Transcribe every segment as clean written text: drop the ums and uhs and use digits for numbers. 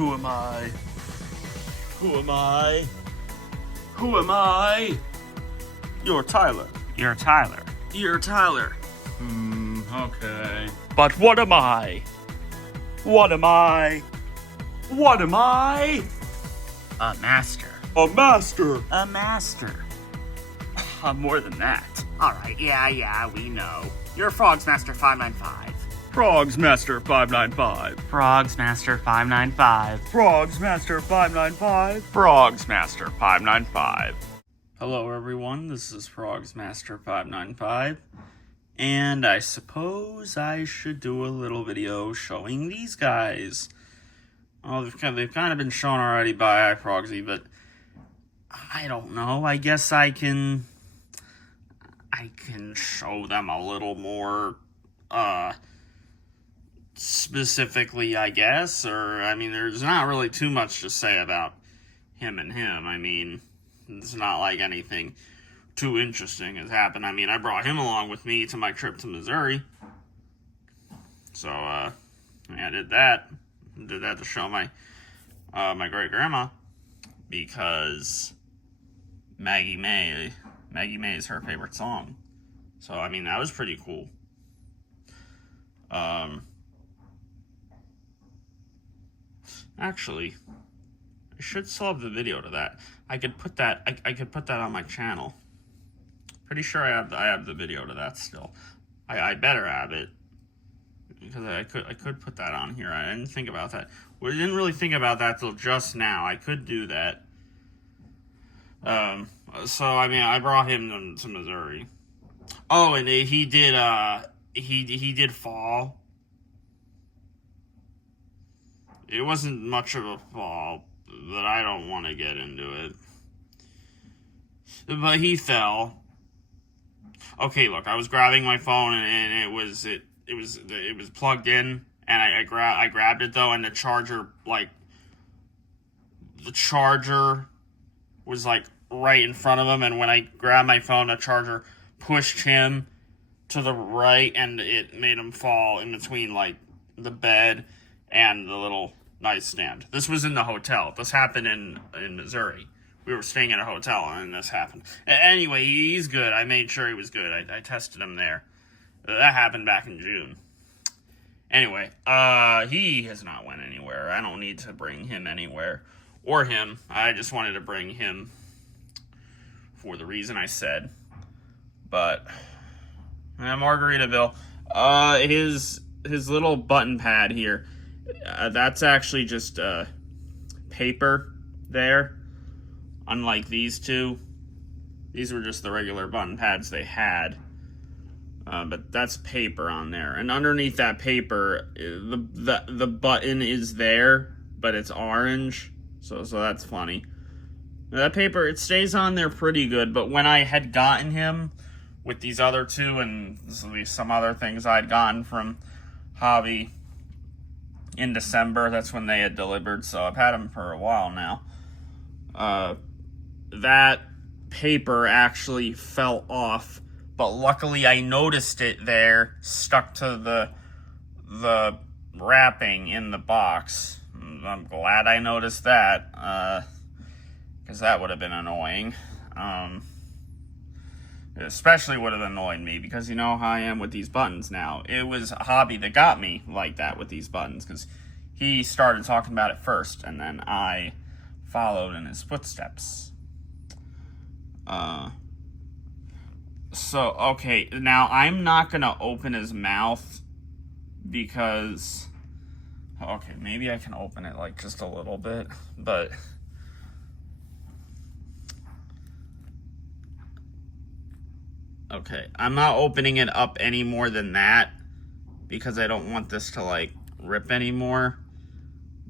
Who am I? Who am I? Who am I? You're Tyler. You're Tyler. You're Tyler. Okay. But what am I? What am I? What am I? A master. A master. A master. I'm more than that. Alright, yeah, we know. You're Frogz Master 595. Frogz Master 595. Frogz Master 595. Frogz Master 595. Frogz Master 595. Hello everyone, this is Frogz Master 595. And I suppose I should do a little video showing these guys. Oh, they've kind of been shown already by iFrogzy, but I don't know. I guess I can show them a little more specifically, I guess. Or, I mean, there's not really too much to say about him and him. I mean, it's not like anything too interesting has happened. I mean, I brought him along with me to my trip to Missouri. So, I did that. Did that to show my great-grandma, because Maggie May is her favorite song. So, I mean, that was pretty cool. Actually, I should still have the video to that. I could put that on my channel. Pretty sure I have the video to that still. I better have it, because I could put that on here. I didn't think about that. We didn't really think about that till just now. I could do that. So I mean, I brought him to Missouri. Oh, and he did fall. It wasn't much of a fall, but I don't want to get into it. But he fell. Okay, look, I was grabbing my phone and it was plugged in, and I grabbed it though, and the charger was like right in front of him, and when I grabbed my phone, the charger pushed him to the right, and it made him fall in between like the bed and the little nightstand. This was in the hotel. This happened in Missouri. We were staying at a hotel, and this happened. Anyway, he's good. I made sure he was good. I tested him there. That happened back in June. Anyway, he has not went anywhere. I don't need to bring him anywhere. Or him. I just wanted to bring him for the reason I said. But, Margaritaville. His little button pad here. That's actually just paper there. Unlike these two. These were just the regular button pads they had. But that's paper on there. And underneath that paper, the button is there, but it's orange. So that's funny. That paper, it stays on there pretty good. But when I had gotten him with these other two and some other things I'd gotten from Hobby in December, that's when they had delivered. So I've had him for a while now. That paper actually fell off, but luckily I noticed it there, stuck to the wrapping in the box. I'm glad I noticed that, because that would have been annoying. It especially would have annoyed me, because you know how I am with these buttons now. It was Hobby that got me like that with these buttons, because he started talking about it first, and then I followed in his footsteps. So, okay, now I'm not going to open his mouth because, okay, maybe I can open it like just a little bit, but okay, I'm not opening it up any more than that because I don't want this to like rip anymore,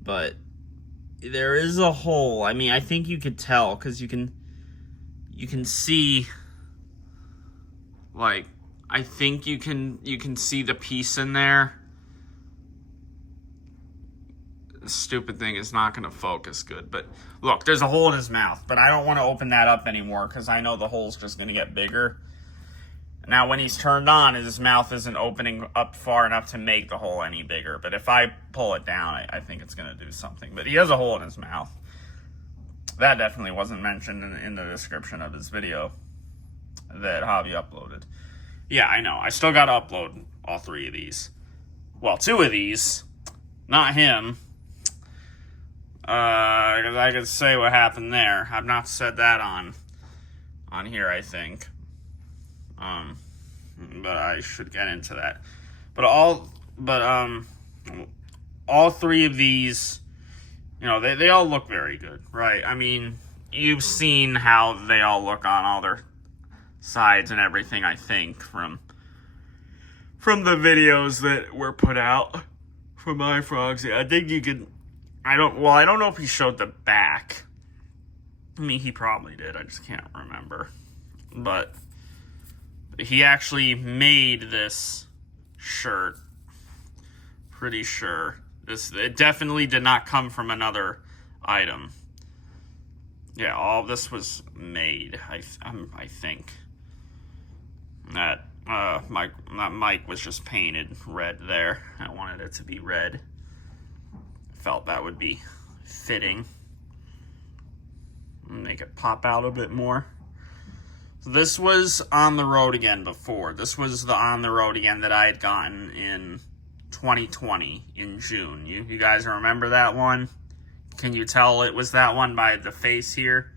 but there is a hole. I mean, I think you could tell because you can see, like, I think you can see the piece in there. The stupid thing is not going to focus good, but look, there's a hole in his mouth, but I don't want to open that up anymore because I know the hole's just going to get bigger. Now, when he's turned on, his mouth isn't opening up far enough to make the hole any bigger. But if I pull it down, I think it's going to do something. But he has a hole in his mouth. That definitely wasn't mentioned in the description of his video that Hobby uploaded. Yeah, I know. I still got to upload all 3 of these. Well, 2 of these. Not him. Because I could say what happened there. I've not said that on here, I think. But I should get into that. But all 3 of these, you know, they all look very good, right? I mean, you've seen how they all look on all their sides and everything, I think, from the videos that were put out from my frogs. I think you could, I don't know if he showed the back. I mean, he probably did. I just can't remember. But he actually made this shirt. Pretty sure. It definitely did not come from another item. Yeah, all of this was made, I think. That mic was just painted red there. I wanted it to be red. Felt that would be fitting. Make it pop out a bit more. So this was On the Road Again before. This was the On the Road Again that I had gotten in 2020 in June. You guys remember that one? Can you tell it was that one by the face here?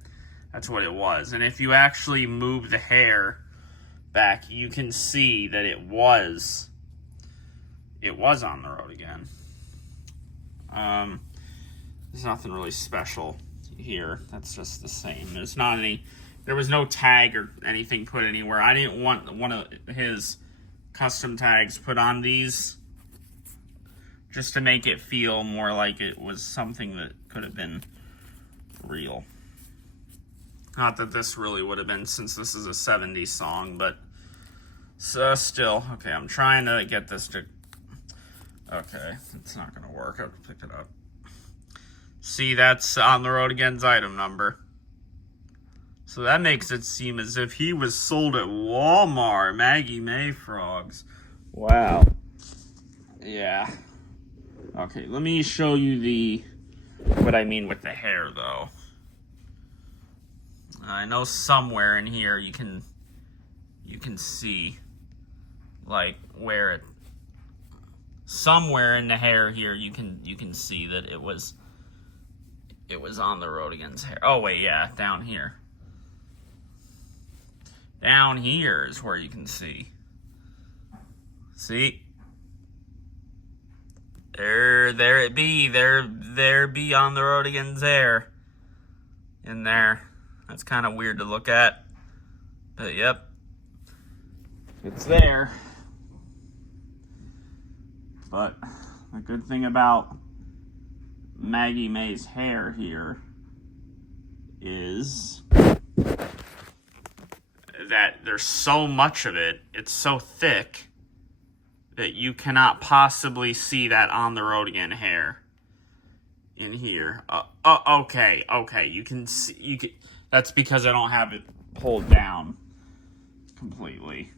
That's what it was. And if you actually move the hair back, you can see that it was On the Road Again. There's nothing really special here. That's just the same. There was no tag or anything put anywhere. I didn't want one of his custom tags put on these just to make it feel more like it was something that could have been real. Not that this really would have been, since this is a 70s song, but still. Okay, I'm trying to get this to... Okay, it's not going to work. I have to pick it up. See, that's On the Road Again's item number. So that makes it seem as if he was sold at Walmart. Maggie May frogs. Wow. Yeah. Okay, let me show you what I mean with the hair, though. I know somewhere in here you can see, like, where it... Somewhere in the hair here you can see that it was On the Road Again's hair. Oh wait, yeah, down here. Down here is where you can see. See? There it be. There be On the Road Again's hair. In there. That's kind of weird to look at. But yep. It's there. But the good thing about Maggie May's hair here is that there's so much of it, it's so thick, that you cannot possibly see that On the Road Again hair in here. Okay, you can see, that's because I don't have it pulled down completely.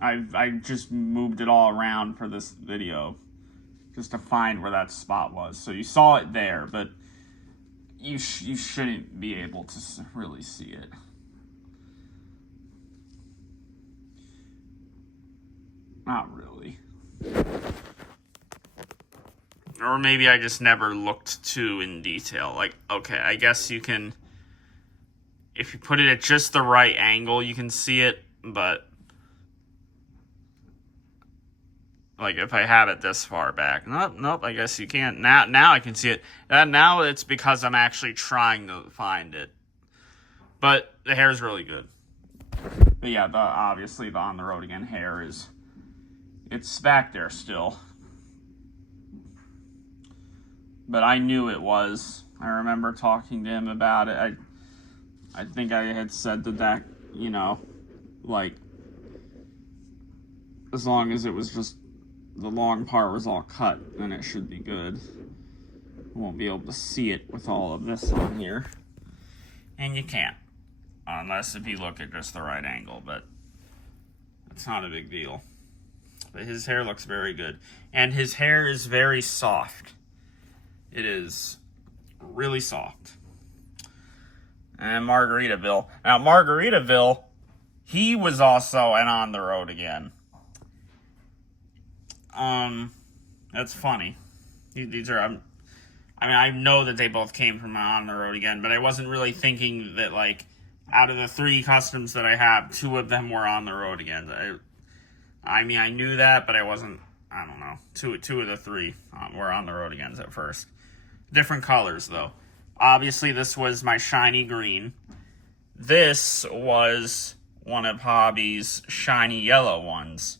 I just moved it all around for this video just to find where that spot was. So you saw it there, but you shouldn't be able to really see it. Not really. Or maybe I just never looked too in detail. Like, okay, I guess you can, if you put it at just the right angle, you can see it, but like if I have it this far back, nope, I guess you can't. Now I can see it. Now it's because I'm actually trying to find it. But the hair is really good. But yeah, obviously the On the Road Again hair it's back there still. But I knew it was. I remember talking to him about it. I think I had said that, you know, like, as long as it was just the long part was all cut, then it should be good. Won't be able to see it with all of this on here. And you can't. unless if you look at just the right angle, but it's not a big deal. But his hair looks very good. And his hair is very soft. It is really soft. And Margaritaville. Now, Margaritaville, he was also an On the Road Again. That's funny. These are, I mean, I know that they both came from On the Road Again, but I wasn't really thinking that, like, out of the 3 customs that I have, 2 of them were On the Road Again. I mean, I knew that, but I wasn't, I don't know. Two of the 3 were On the Road Agains at first. Different colors, though. Obviously, this was my shiny green. This was one of Hobby's shiny yellow ones.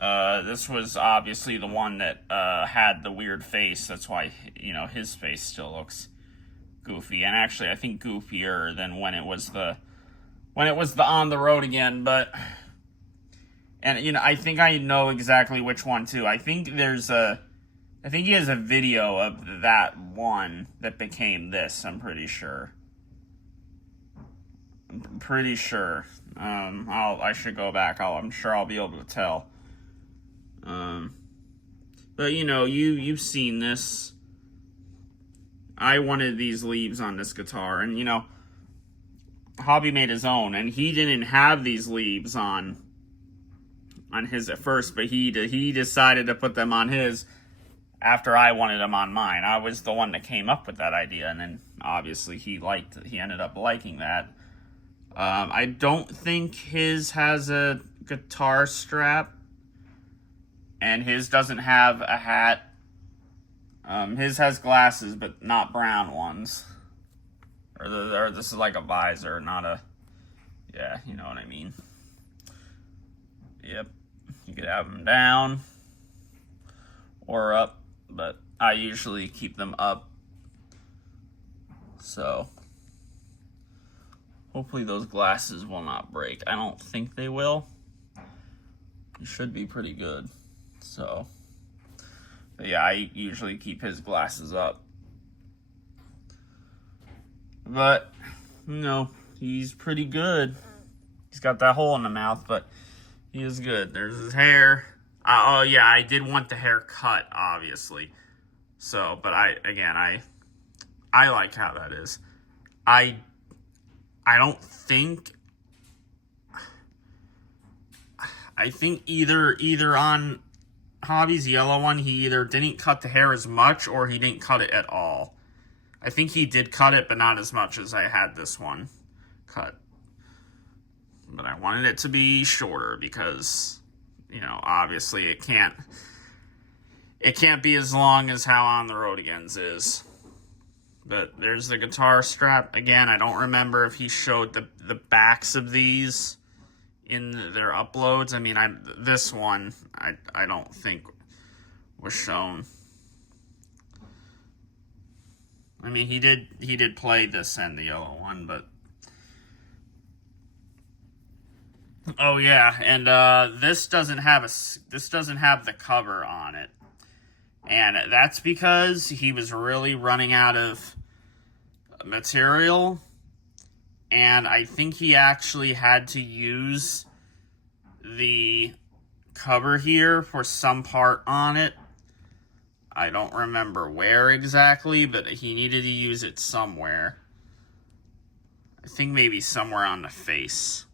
This was obviously the one that had the weird face. That's why, you know, his face still looks goofy. And actually, I think goofier than when it was the On the Road Again. But, and, you know, I think I know exactly which one, too. I think he has a video of that one that became this, I'm pretty sure. I should go back. I'm sure I'll be able to tell. But you know, you've seen this. I wanted these leaves on this guitar, and you know, Hobby made his own, and he didn't have these leaves on his at first, but he decided to put them on his after I wanted them on mine. I was the one that came up with that idea, and then obviously he ended up liking that. I don't think his has a guitar strap, and his doesn't have a hat. His has glasses, but not brown ones. Or this is like a visor, not a, yeah, you know what I mean. Yep, you could have them down or up, but I usually keep them up. So hopefully those glasses will not break. I don't think they will. It should be pretty good. So, but yeah, I usually keep his glasses up. But, you know, he's pretty good. He's got that hole in the mouth, but he is good. There's his hair. Oh yeah, I did want the hair cut, obviously. So, but I like how that is. I don't think. I think either on Hobby's yellow one, he either didn't cut the hair as much or he didn't cut it at all. I think he did cut it, but not as much as I had this one cut. But I wanted it to be shorter because, you know, obviously it can't be as long as how On the Road Again's is. But there's the guitar strap. Again, I don't remember if he showed the backs of these in their uploads. I mean, this one I don't think was shown. I mean, he did play this and the yellow one, but oh yeah, and this doesn't have the cover on it, and that's because he was really running out of material, and I think he actually had to use the cover here for some part on it. I don't remember where exactly, but he needed to use it somewhere. I think maybe somewhere on the face,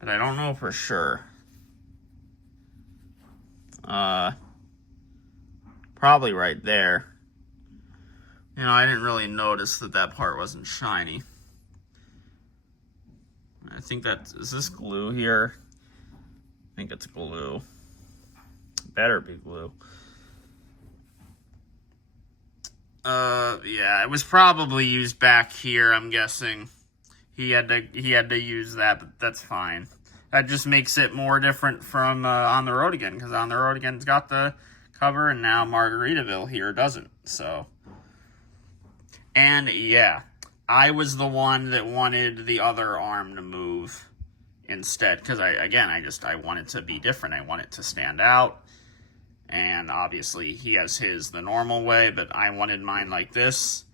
but I don't know for sure. Probably right there. You know, I didn't really notice that part wasn't shiny. I think is this glue here? I think it's glue. Better be glue. Yeah, it was probably used back here, I'm guessing. He had to use that, but that's fine. That just makes it more different from On the Road Again, because On the Road Again's got the cover, and now Margaritaville here doesn't, so. And, yeah, I was the one that wanted the other arm to move instead, because I want it to be different. I want it to stand out. And obviously he has his the normal way, but I wanted mine like this.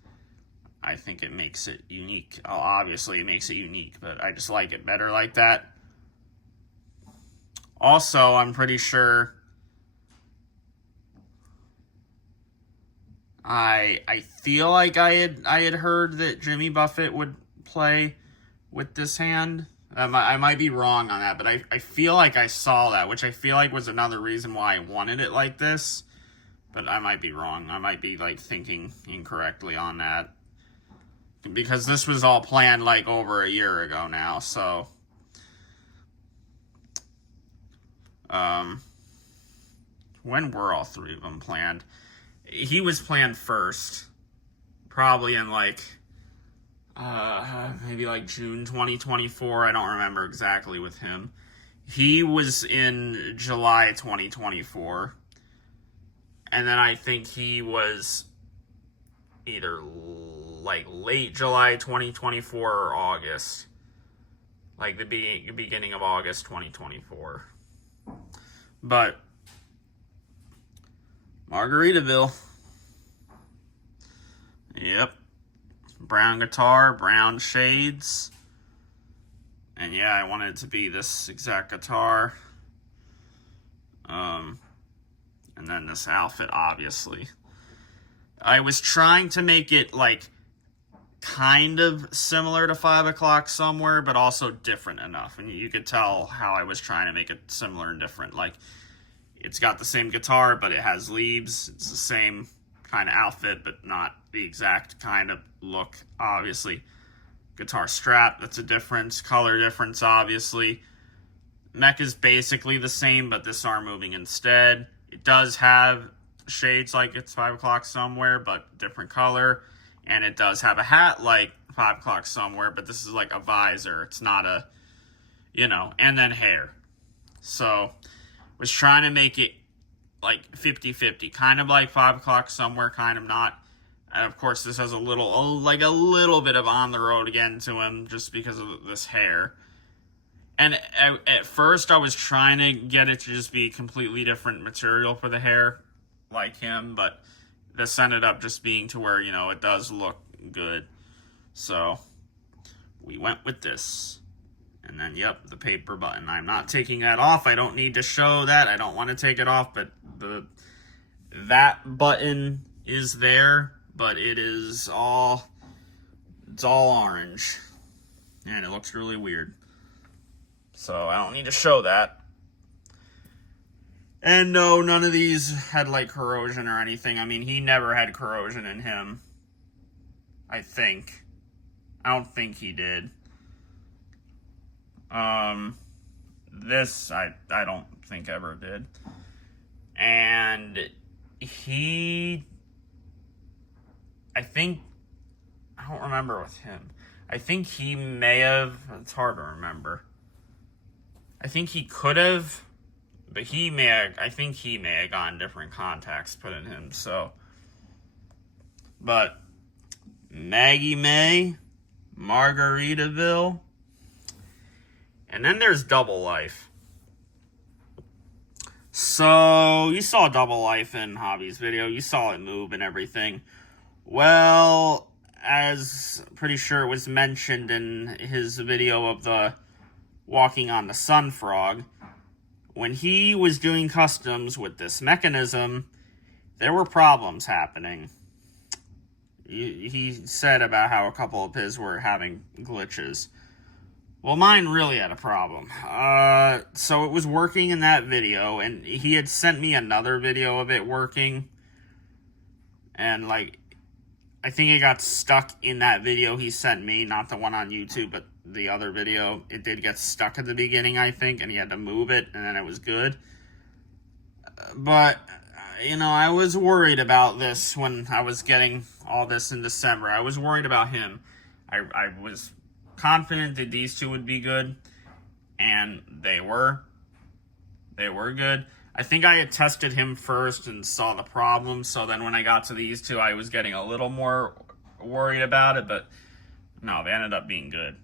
I think it makes it unique. Oh, obviously, it makes it unique, but I just like it better like that. Also, I'm pretty sure I feel like I had heard that Jimmy Buffett would play with this hand. I might be wrong on that, but I feel like I saw that, which I feel like was another reason why I wanted it like this. But I might be wrong. I might be like thinking incorrectly on that. Because this was all planned like over a year ago now, so when were all three of them planned? He was planned first, probably in like maybe like June 2024. I don't remember exactly with him. He was in July 2024, and then I think he was either like late July 2024 or August, like the beginning of August 2024. But Margaritaville, yep, brown guitar, brown shades, and yeah, I wanted it to be this exact guitar, and then this outfit, obviously. I was trying to make it like kind of similar to 5 o'clock somewhere, but also different enough. And you could tell how I was trying to make it similar and different. Like, it's got the same guitar, but it has leaves. It's the same kind of outfit, but not the exact kind of look, obviously. Guitar strap, that's a difference. Color difference, obviously. Neck is basically the same, but this arm moving instead. It does have shades like it's 5 o'clock somewhere, but different color. And it does have a hat like 5 o'clock somewhere, but this is like a visor. It's not a, and then hair. So, was trying to make it like 50-50, kind of like 5 o'clock somewhere, kind of not. And of course, this has a little bit of on the road again to him just because of this hair. And at first, I was trying to get it to just be completely different material for the hair, like him, but this ended up just being to where, it does look good. So, we went with this. And then, yep, the paper button. I'm not taking that off. I don't need to show that. I don't want to take it off, but that button is there, but it's all orange. And it looks really weird. So, I don't need to show that. And no, none of these had, like, corrosion or anything. I mean, he never had corrosion in him. I think. I don't think he did. This, I don't think ever did. And I don't remember with him. I think he may have, it's hard to remember. I think he could have, but I think he may have gotten different contacts put in him, so. But, Maggie May, Margaritaville, and then there's Double Life. So, you saw Double Life in Hobby's video. You saw it move and everything. Well, as pretty sure it was mentioned in his video of the walking on the Sun Frog, when he was doing customs with this mechanism, there were problems happening. He said about how a couple of his were having glitches. Well, mine really had a problem. So it was working in that video, and he had sent me another video of it working. And, like, I think it got stuck in that video he sent me, not the one on YouTube, but the other video. It did get stuck at the beginning, I think, and he had to move it, and then it was good. But, I was worried about this when I was getting all this in December. I was worried about him. I was confident that these two would be good, and they were. They were good. I think I had tested him first and saw the problem, so then when I got to these two, I was getting a little more worried about it, but no, they ended up being good.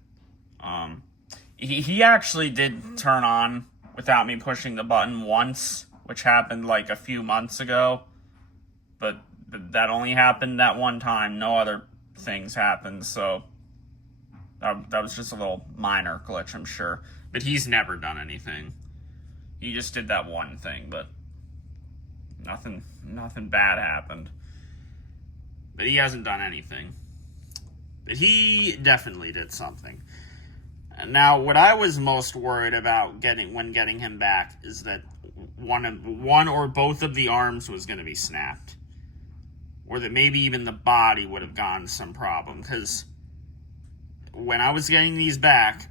He actually did turn on without me pushing the button once, which happened like a few months ago, but that only happened that one time. No other things happened, so that was just a little minor glitch, I'm sure. But he's never done anything. He just did that one thing, but nothing bad happened. But he hasn't done anything. But he definitely did something. Now, what I was most worried about when getting him back is that one or both of the arms was going to be snapped. Or that maybe even the body would have gone some problem. Because when I was getting these back,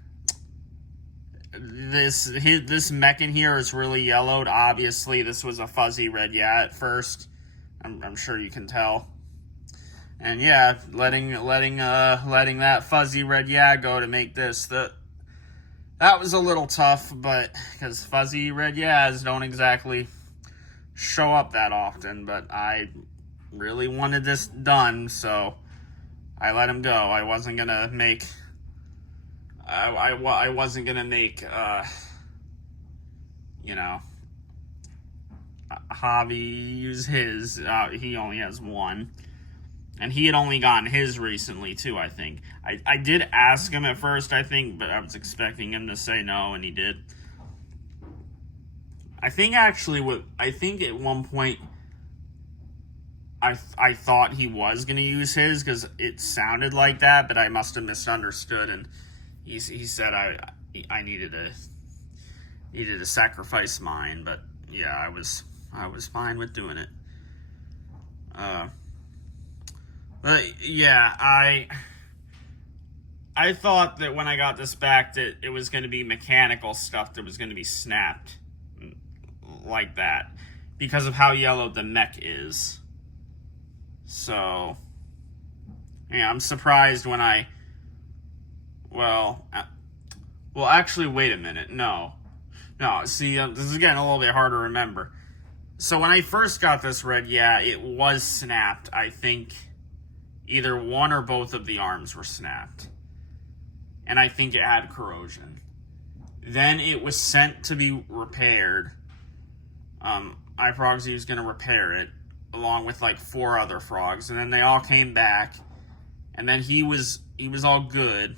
this mech in here is really yellowed. Obviously, this was a fuzzy red yeah at first. I'm sure you can tell. And yeah, letting that fuzzy red yeah go to make this, that was a little tough, but because fuzzy red yeahs don't exactly show up that often, but I really wanted this done, so I let him go. I wasn't gonna make I wasn't gonna make Javi use his. He only has one. And he had only gotten his recently, too, I think. I did ask him at first, I think, but I was expecting him to say no, and he did. I think, actually, I think at one point, I thought he was going to use his, because it sounded like that, but I must have misunderstood, and he said I needed to sacrifice mine, but yeah, I was fine with doing it. But yeah, I thought that when I got this back that it was going to be mechanical stuff that was going to be snapped like that because of how yellow the mech is. So yeah, I'm surprised when well, actually, wait a minute. No, see, this is getting a little bit hard to remember. So when I first got this red, yeah, it was snapped. I think either one or both of the arms were snapped. And I think it had corrosion. Then it was sent to be repaired. iFrogzy was going to repair it, along with like 4 other frogs. And then they all came back. And then he was all good.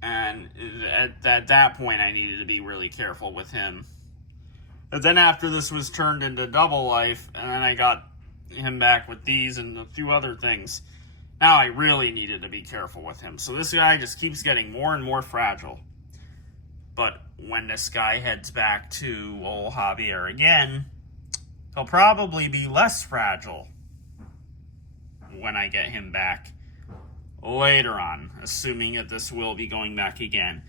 And at that point, I needed to be really careful with him. But then after this was turned into Double Life, and then I got him back with these and a few other things, now I really needed to be careful with him. So this guy just keeps getting more and more fragile. But when this guy heads back to old Javier again, he'll probably be less fragile when I get him back later on, assuming that this will be going back again,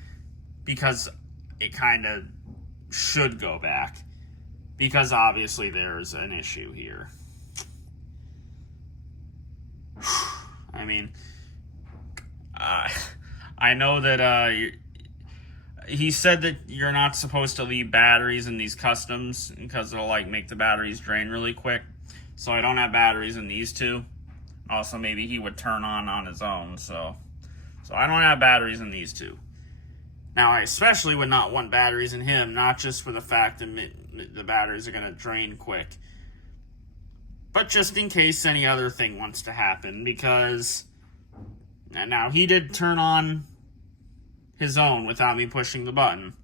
because it kind of should go back, because obviously there's an issue here. I mean, I know that he said that you're not supposed to leave batteries in these customs because it'll like make the batteries drain really quick. So I don't have batteries in these two. Also, maybe he would turn on his own. So I don't have batteries in these two. Now, I especially would not want batteries in him, not just for the fact that the batteries are going to drain quick, but just in case any other thing wants to happen, because now he did turn on his own without me pushing the button.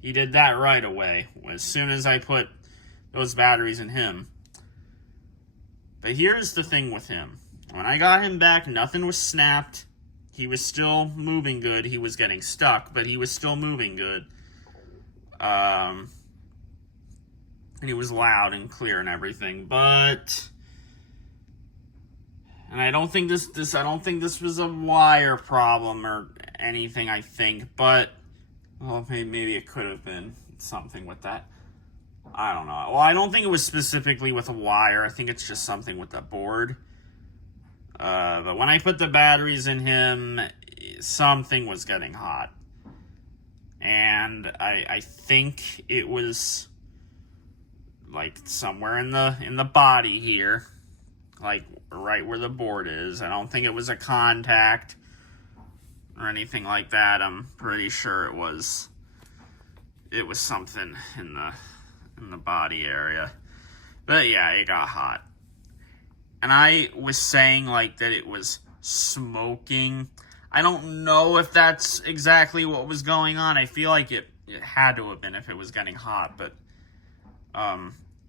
He did that right away, as soon as I put those batteries in him. But here's the thing with him. When I got him back, nothing was snapped. He was still moving good. He was getting stuck, but he was still moving good. And he was loud and clear and everything, but... And I don't think this was a wire problem or anything, I think, but well, maybe it could have been something with that. I don't know. Well, I don't think it was specifically with a wire. I think it's just something with the board. But when I put the batteries in him, something was getting hot. And I think it was like somewhere in the body here, like right where the board is. I don't think it was a contact or anything like that. I'm pretty sure it was something in the body area. But yeah, it got hot. and I was saying like that it was smoking. I don't know if that's exactly what was going on. I feel like it had to have been if it was getting hot, but I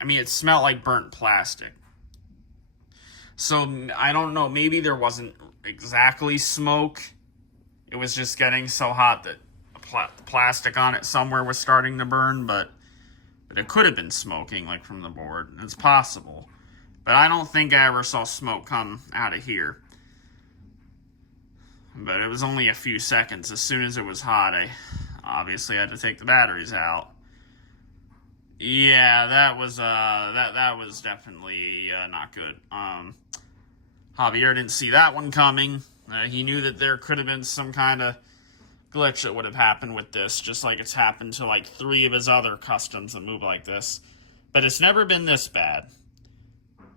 mean, it smelled like burnt plastic. So I don't know, maybe there wasn't exactly smoke. It was just getting so hot that the plastic on it somewhere was starting to burn, but it could have been smoking, like from the board. It's possible. But I don't think I ever saw smoke come out of here. But it was only a few seconds. As soon as it was hot, I obviously had to take the batteries out. Yeah, that was that was definitely not good. Javier didn't see that one coming. He knew that there could have been some kind of glitch that would have happened with this, just like it's happened to like 3 of his other customs that move like this. But it's never been this bad.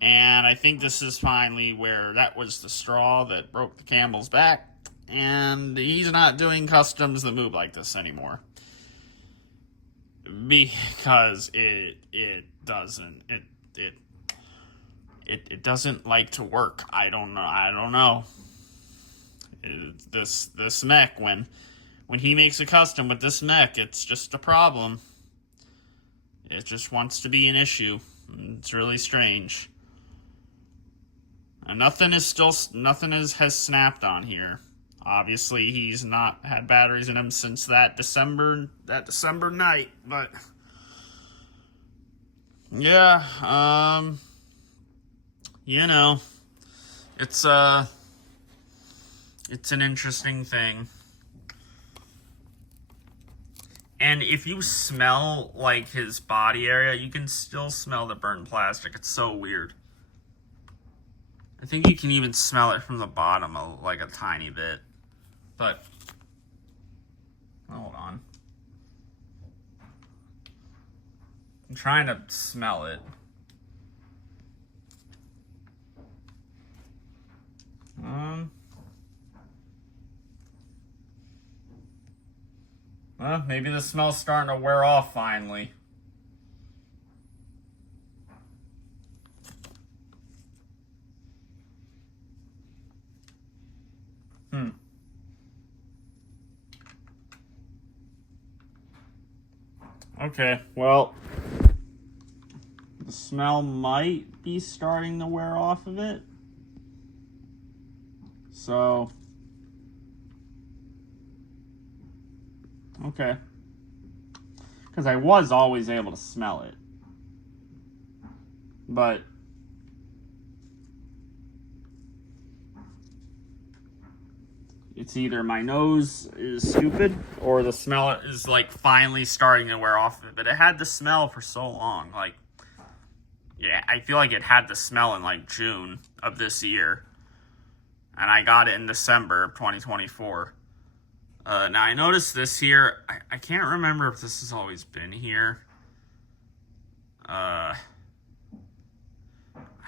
And I think this is finally where that was the straw that broke the camel's back, and he's not doing customs that move like this anymore. Because it doesn't like to work. I don't know. This mech, when he makes a custom with this mech, it's just a problem. It just wants to be an issue. It's really strange. And nothing has snapped on here. Obviously, he's not had batteries in him since that December night, but yeah, you know, it's an interesting thing. And if you smell like his body area, you can still smell the burnt plastic. It's so weird. I think you can even smell it from the bottom, like a tiny bit. But, hold on. I'm trying to smell it. Well, maybe the smell's starting to wear off finally. Okay, well, the smell might be starting to wear off of it. So, okay. Because I was always able to smell it. But it's either my nose is stupid or the smell is like finally starting to wear off of it. But it had the smell for so long. Like, yeah, I feel like it had the smell in like June of this year. And I got it in December of 2024. Now I noticed this here. I can't remember if this has always been here. I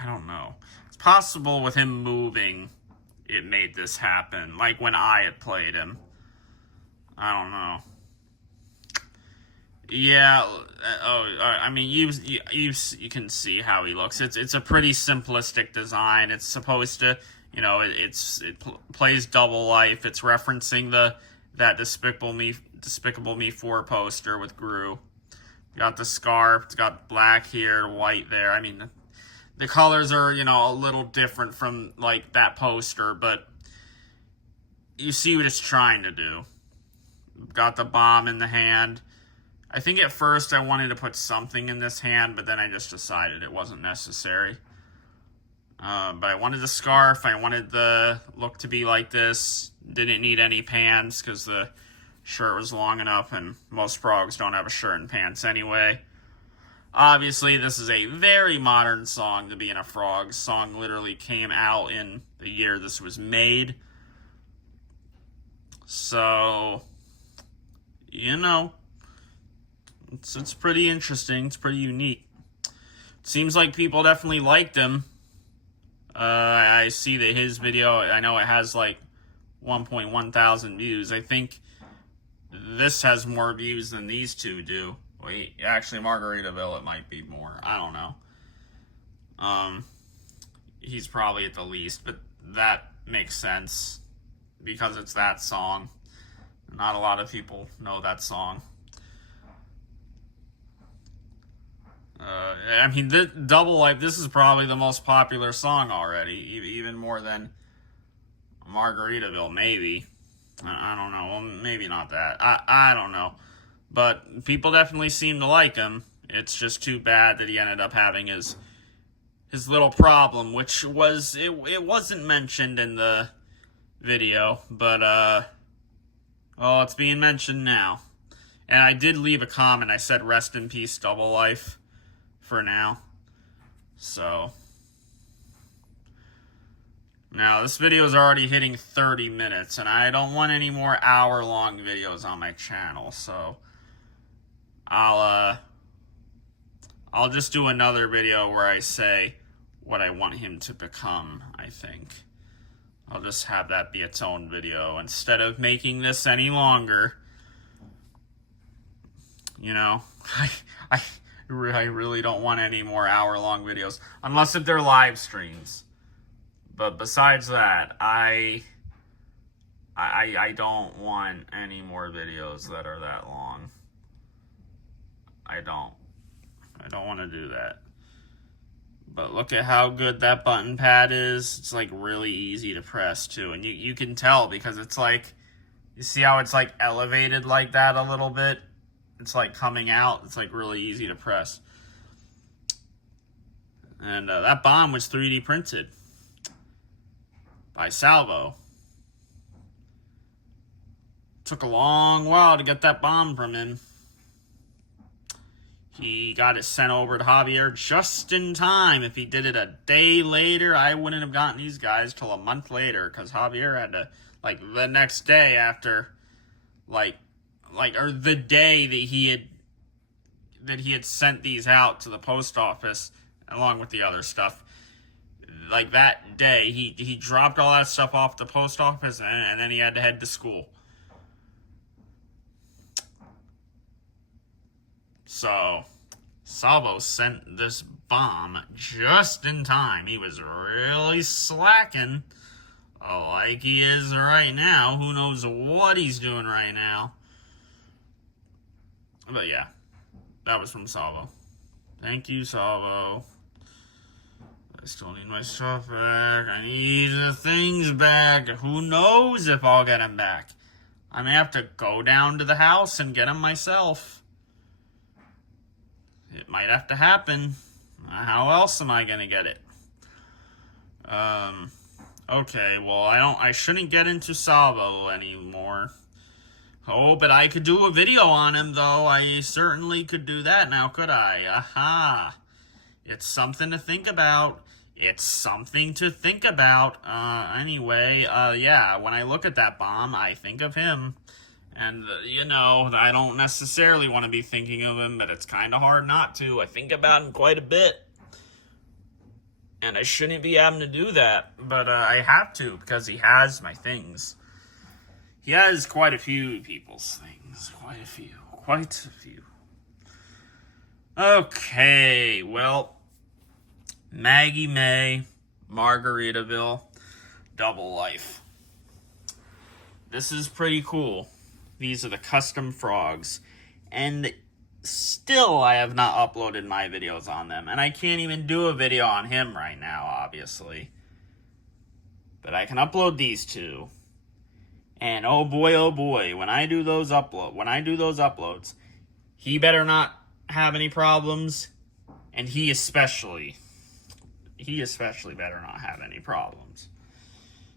don't know. It's possible with him moving, it made this happen. Like when I had played him. I don't know. Yeah. I mean, you can see how he looks. It's a pretty simplistic design. It's supposed to, you know, it plays double life. It's referencing that Despicable Me 4 poster with Gru. Got the scarf. It's got black here, white there. I mean, the colors are, you know, a little different from like that poster, but you see what it's trying to do. Got the bomb in the hand. I think at first I wanted to put something in this hand, but then I just decided it wasn't necessary. But I wanted the scarf. I wanted the look to be like this. Didn't need any pants because the shirt was long enough, and most frogs don't have a shirt and pants anyway. Obviously, this is a very modern song to be in a Frogz. Song literally came out in the year this was made. So, you know, it's pretty interesting. It's pretty unique. Seems like people definitely liked him. I see that his video, I know it has like 1.1 thousand views. I think this has more views than these two do. Wait, actually, Margaritaville, it might be more. I don't know. he's probably at the least, but that makes sense because it's that song. Not a lot of people know that song. I mean, Double Life, this is probably the most popular song already, even more than Margaritaville, maybe. I don't know. Well, maybe not that. I don't know. But people definitely seem to like him. It's just too bad that he ended up having his little problem, which was, it wasn't mentioned in the video, but, well, it's being mentioned now. And I did leave a comment. I said, rest in peace, Double Life, for now. So, now this video is already hitting 30 minutes, and I don't want any more hour-long videos on my channel, so I'll just do another video where I say what I want him to become, I think. I'll just have that be its own video instead of making this any longer. You know, I really don't want any more hour-long videos, unless if they're live streams. But besides that, I don't want any more videos that are that long. I don't want to do that. But look at how good that button pad is. It's like really easy to press too. And you can tell because it's like, you see how it's like elevated like that a little bit? It's like coming out. It's like really easy to press. And that bomb was 3D printed by Salvo. Took a long while to get that bomb from him. He got it sent over to Javier just in time. If he did it a day later, I wouldn't have gotten these guys till a month later, because Javier had to, like, the next day after, or the day that he had sent these out to the post office, along with the other stuff. Like, that day, he dropped all that stuff off the post office, and then he had to head to school. So, Salvo sent this bomb just in time. He was really slacking, like he is right now. Who knows what he's doing right now. But yeah, that was from Salvo. Thank you, Salvo. I still need my stuff back. I need the things back. Who knows if I'll get them back. I may have to go down to the house and get them myself. It might have to happen. How else am I gonna get it? Okay, well, I shouldn't get into Salvo anymore. Oh, but I could do a video on him, though. I certainly could do that now, could I? Aha. It's something to think about. It's something to think about. Anyway, yeah, when I look at that bomb, I think of him. And, you know, I don't necessarily want to be thinking of him, but it's kind of hard not to. I think about him quite a bit. And I shouldn't be having to do that, but I have to because he has my things. He has quite a few people's things. Quite a few. Okay, well, Maggie May, Margaritaville, Double Life. This is pretty cool. These are the Custom Frogz. And still, I have not uploaded my videos on them. And I can't even do a video on him right now, obviously. But I can upload these two. And oh boy, when I do those uploads, he better not have any problems. And he especially better not have any problems.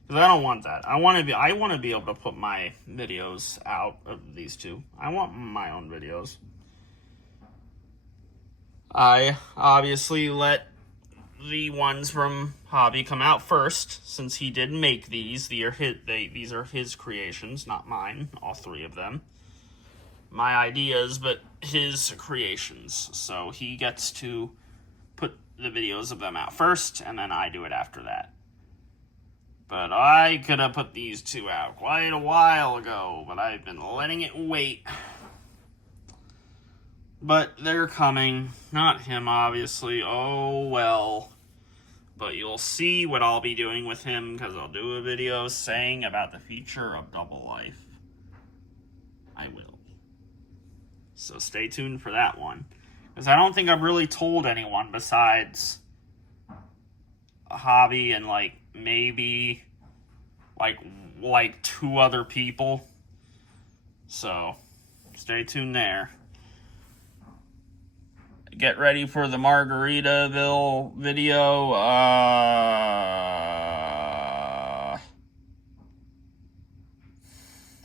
Because I don't want that. I want to be able to put my videos out of these two. I want my own videos. I obviously let the ones from Hobby come out first, since he did make these. These are his creations, not mine, all three of them. My ideas, but his creations. So he gets to put the videos of them out first, and then I do it after that. But I could have put these two out quite a while ago, but I've been letting it wait. But they're coming. Not him, obviously. Oh, well. But you'll see what I'll be doing with him, because I'll do a video saying about the future of Double Life. I will. So stay tuned for that one. Because I don't think I've really told anyone besides a hobby and like maybe like 2 other people. So stay tuned there. Get ready for the Margaritaville video.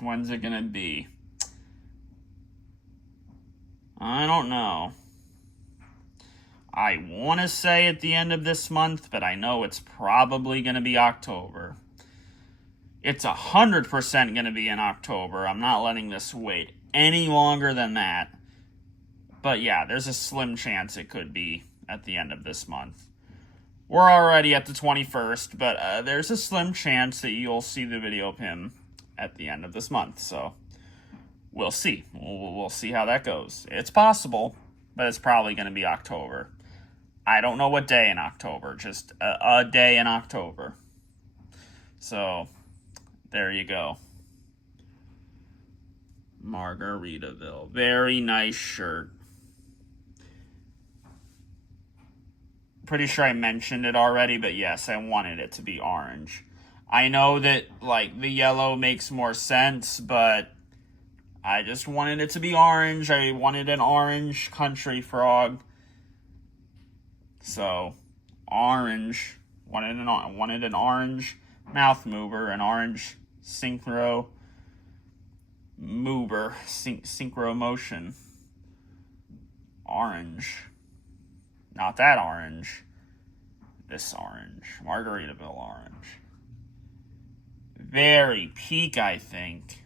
When's it gonna be? I don't know. I want to say at the end of this month, but I know it's probably going to be October. It's 100% going to be in October. I'm not letting this wait any longer than that. But yeah, there's a slim chance it could be at the end of this month. We're already at the 21st, but there's a slim chance that you'll see the video of him at the end of this month. So we'll see. We'll see how that goes. It's possible, but it's probably going to be October. I don't know what day in October, just a day in October. So there you go. Margaritaville. Very nice shirt. Pretty sure I mentioned it already, but yes, I wanted it to be orange. I know that like the yellow makes more sense, but I just wanted it to be orange. I wanted an orange country frog. So, orange. Wanted an orange mouth mover, an orange synchro mover, synchro motion. Orange. Not that orange. This orange. Margaritaville orange. Very peak, I think.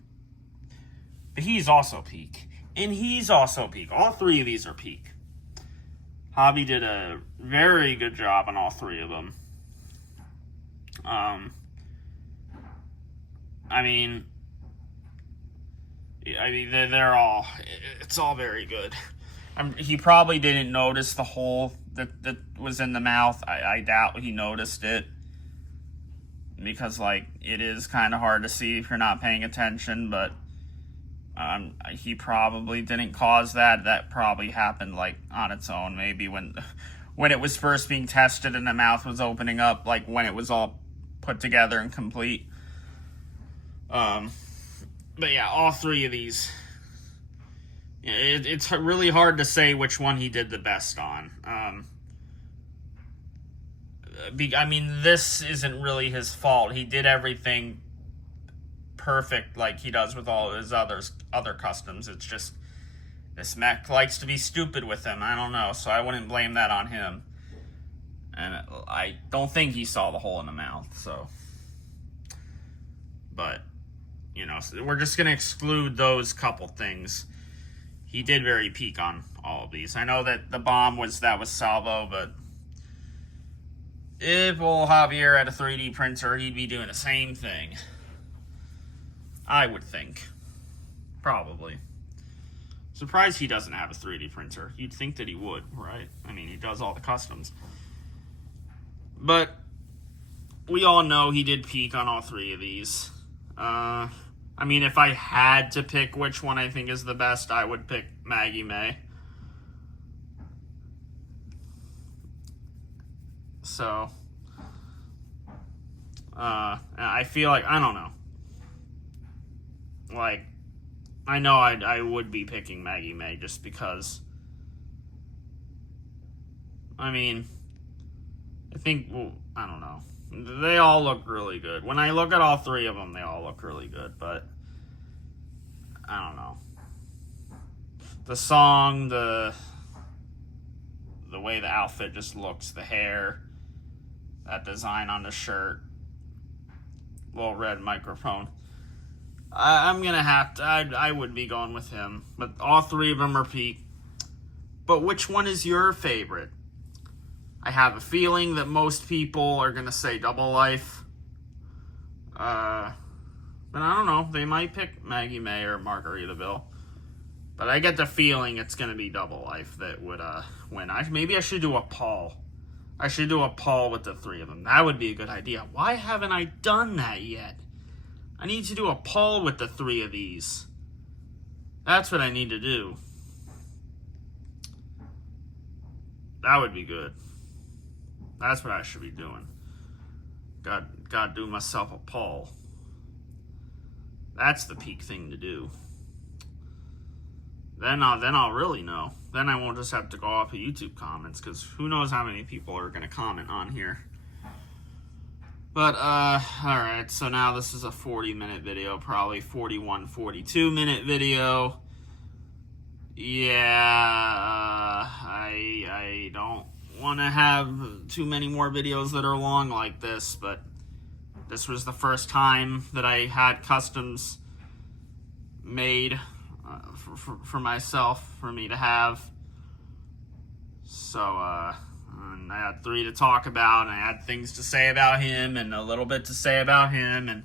But he's also peak. And he's also peak. All 3 of these are peak. Hobby did a very good job on all 3 of them. I mean, they're all, it's all very good. He probably didn't notice the hole that was in the mouth. I doubt he noticed it. Because, like, it is kind of hard to see if you're not paying attention, but he probably didn't cause that. That probably happened, like, on its own, maybe when it was first being tested and the mouth was opening up, like, when it was all put together and complete. But yeah, all 3 of these. It's really hard to say which one he did the best on. I mean, this isn't really his fault. He did everything perfect like he does with all of his other customs. It's just this mech likes to be stupid with him. I don't know, so I wouldn't blame that on him. And I don't think he saw the hole in the mouth, so. But, you know, so we're just going to exclude those couple things. He did very peak on all of these. I know that the bomb was salvo, but if old Javier had a 3D printer, he'd be doing the same thing. I would think. Probably. Surprised he doesn't have a 3D printer. You'd think that he would, right? I mean, he does all the customs. But we all know he did peak on all 3 of these. I mean, if I had to pick which one I think is the best, I would pick Maggie May. So, I feel like, I don't know. Like, I know I would be picking Maggie May just because, I mean, I think, well, I don't know. They all look really good. When I look at all 3 of them, they all look really good, but I don't know. The song, the way the outfit just looks, the hair, that design on the shirt, little red microphone. I'm going to have to, I would be going with him, but all 3 of them are peak. But which one is your favorite? I have a feeling that most people are going to say Double Life. But I don't know. They might pick Maggie May or Margaritaville. But I get the feeling it's going to be Double Life that would win. Maybe I should do a poll. I should do a poll with the 3 of them. That would be a good idea. Why haven't I done that yet? I need to do a poll with the 3 of these. That's what I need to do. That would be good. That's what I should be doing. Gotta do myself a poll. That's the peak thing to do. Then I'll really know. Then I won't just have to go off of YouTube comments, because who knows how many people are going to comment on here. But, alright, so now this is a 40-minute video, probably 41, 42-minute video. Yeah, I don't want to have too many more videos that are long like this, but this was the first time that I had customs made for myself, for me to have. So, and I had 3 to talk about, and I had things to say about him, and a little bit to say about him, and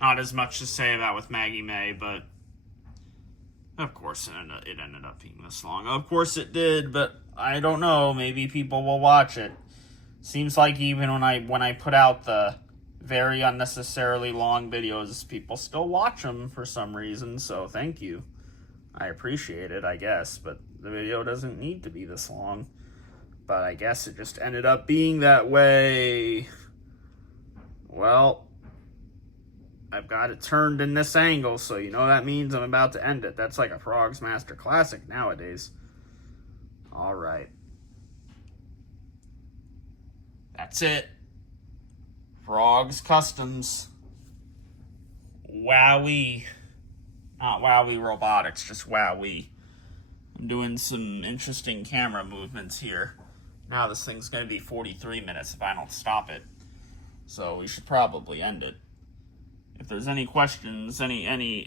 not as much to say about with Maggie May, but of course it ended up being this long. Of course it did, but I don't know, maybe people will watch it. Seems like even when I put out the very unnecessarily long videos, people still watch them for some reason, so thank you. I appreciate it, I guess, but the video doesn't need to be this long. But I guess it just ended up being that way. Well, I've got it turned in this angle, so you know that means I'm about to end it. That's like a Frogz Master Classic nowadays. Alright. That's it. Frogz Customs. Wowee. Not Wowee Robotics, just Wowee. I'm doing some interesting camera movements here. Now this thing's going to be 43 minutes if I don't stop it. So we should probably end it. If there's any questions, I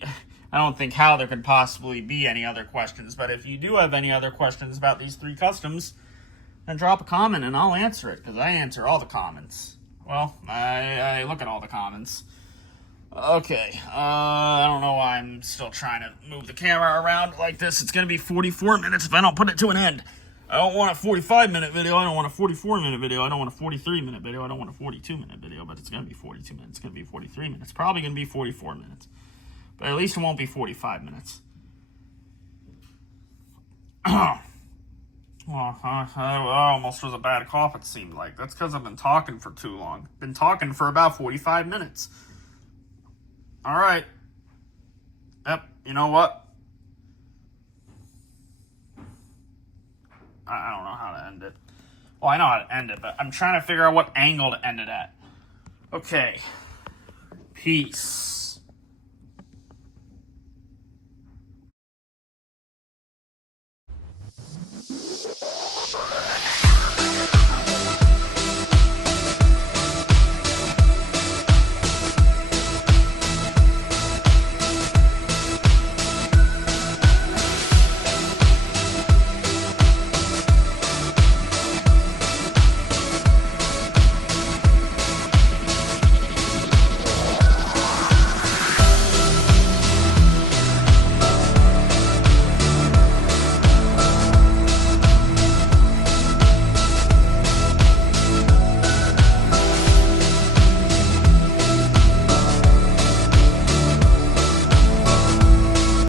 don't think how there could possibly be any other questions, but if you do have any other questions about these 3 customs, then drop a comment and I'll answer it, because I answer all the comments. Well, I look at all the comments. Okay, I don't know why I'm still trying to move the camera around like this. It's going to be 44 minutes if I don't put it to an end. I don't want a 45-minute video. I don't want a 44-minute video. I don't want a 43-minute video. I don't want a 42-minute video, but it's going to be 42 minutes. It's going to be 43 minutes. Probably going to be 44 minutes. But at least it won't be 45 minutes. Well, I almost was a bad cough, it seemed like. That's because I've been talking for too long. Been talking for about 45 minutes. Alright. Yep, you know what? I don't know how to end it. Well, I know how to end it, but I'm trying to figure out what angle to end it at. Okay. Peace.